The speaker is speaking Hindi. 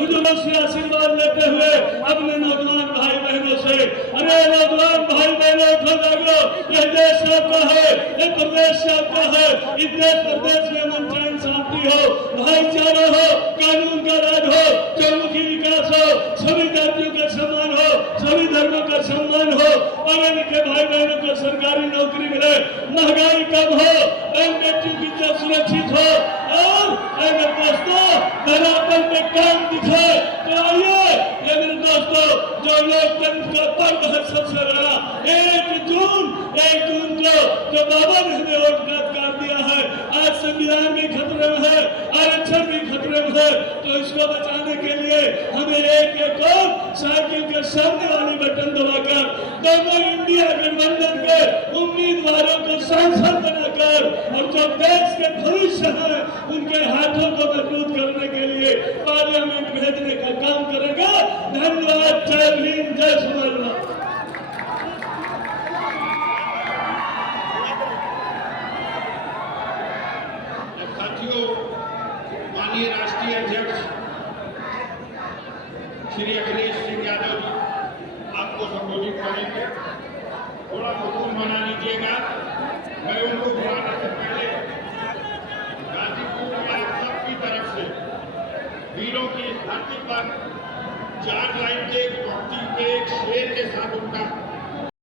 बुजुर्गों से आशीर्वाद लेते हुए अपने नौजवान भाई बहनों से, अरे नौजवान भाई बहनों उठो जागो, यह देश आपका है, यह प्रदेश आपका है। इस देश प्रदेश में अमन चैन शांति हो, भाईचारा हो, कानून का राज हो, चौमुखी विकास हो, सभी जातियों का सम्मान हो, सभी धर्मों का सम्मान हो, पढ़े लिखे भाई बहनों को सरकारी नौकरी मिले, महंगाई कम हो, बेटियों की इज्जत सुरक्षित हो, और अगर दोस्तों धरातल पे काम दिखे तो आइए मेरे दोस्तों, जो लोकतंत्र का पर्व है सबसे बड़ा 1 जून को जो बाबा ने हमें अधिकार दिया है, आज संविधान भी खतरे में है, आरक्षण भी खतरे में है, तो इसको बचाने के लिए हमें एक और साइकिल के सामने वाली बटन दबाकर दोनों इंडिया गठबंधन के उम्मीदवारों को सांसद बनाकर और जो देश के भविष्य है उनके हाथों को मजबूत करने के लिए पार्लियामेंट भेजने का काम करेगा। धन्यवाद। जय भीम, जय समाजवाद। साथियों, माननीय राष्ट्रीय अध्यक्ष श्री अखिलेश सिंह यादव जी आपको संबोधित करेंगे। थोड़ा हुकूम बना लीजिएगा। मैं उनको बुलाने से पहले गाजीपुर में आप सबकी तरफ से वीरों की धरती पर 4 लाइन के पंक्ति के एक शेर के साथ उनका